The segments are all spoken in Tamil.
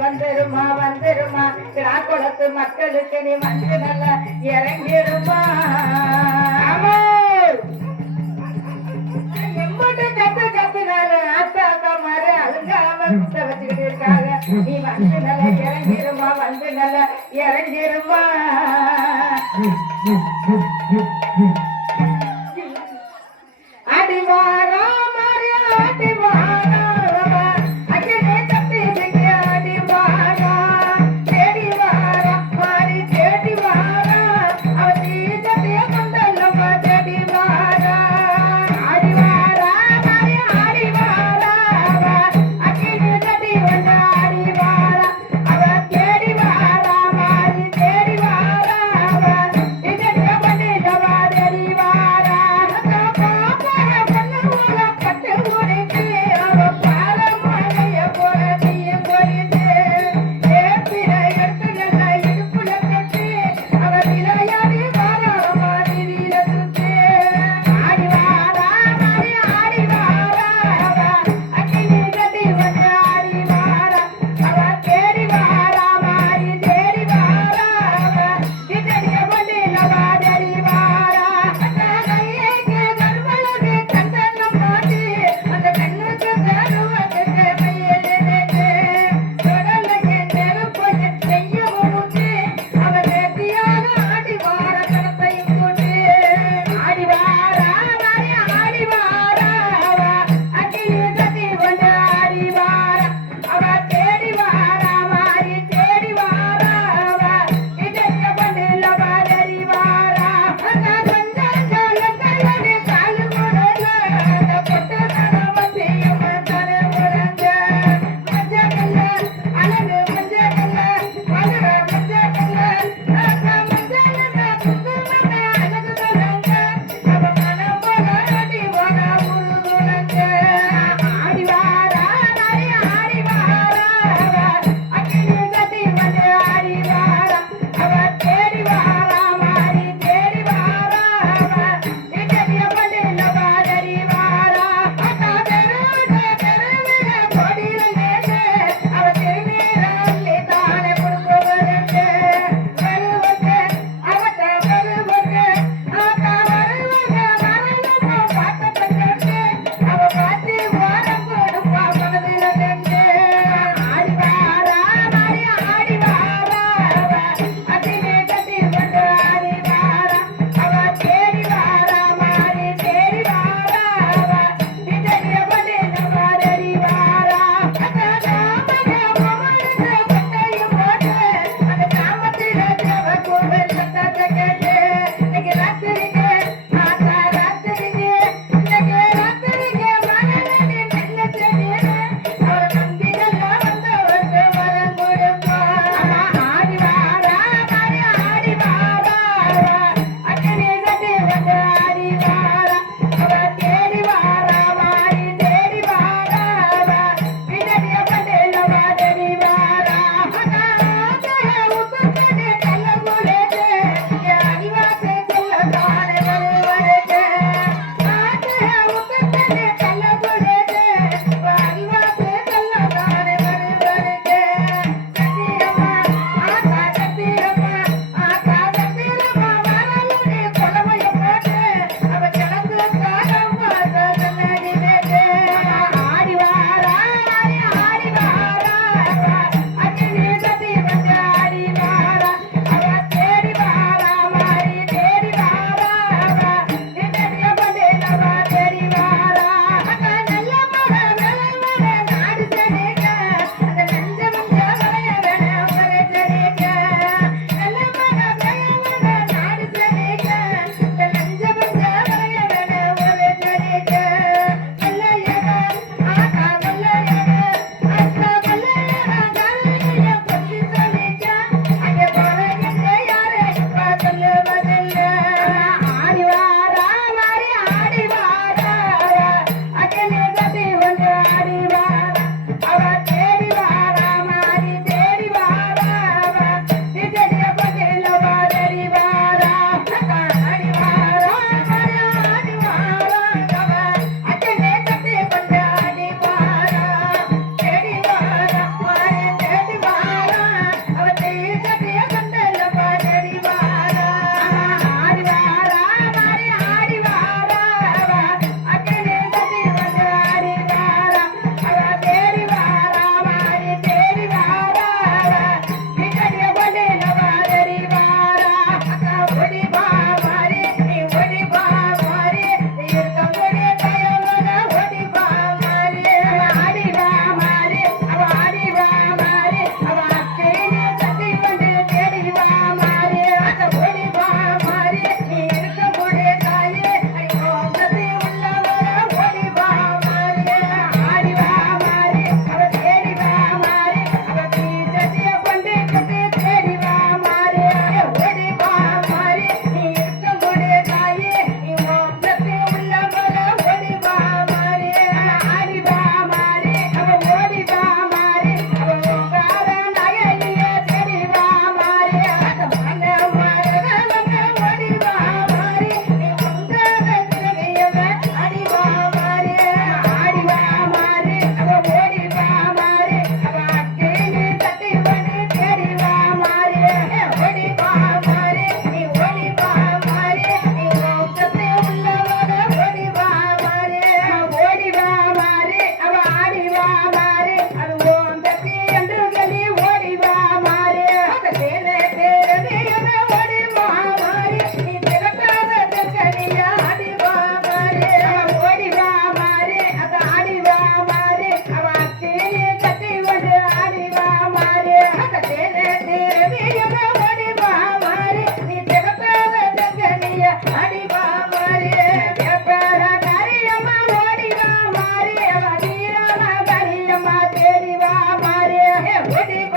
வந்துருமா வந்துருமா. கிடா மக்களுக்கு நீ வந்து நல்லா இறங்கிடுமா. ஆமா கத்து கத்துனாரு அத்தா அக்கா மாறு அழுங்காம குத்த வச்சுக்கிட்டு இருக்காங்க. நீ வந்து நல்லா இறங்கிருமா வந்து நல்லா இறங்கிருமா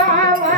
Baba.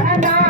Paraná.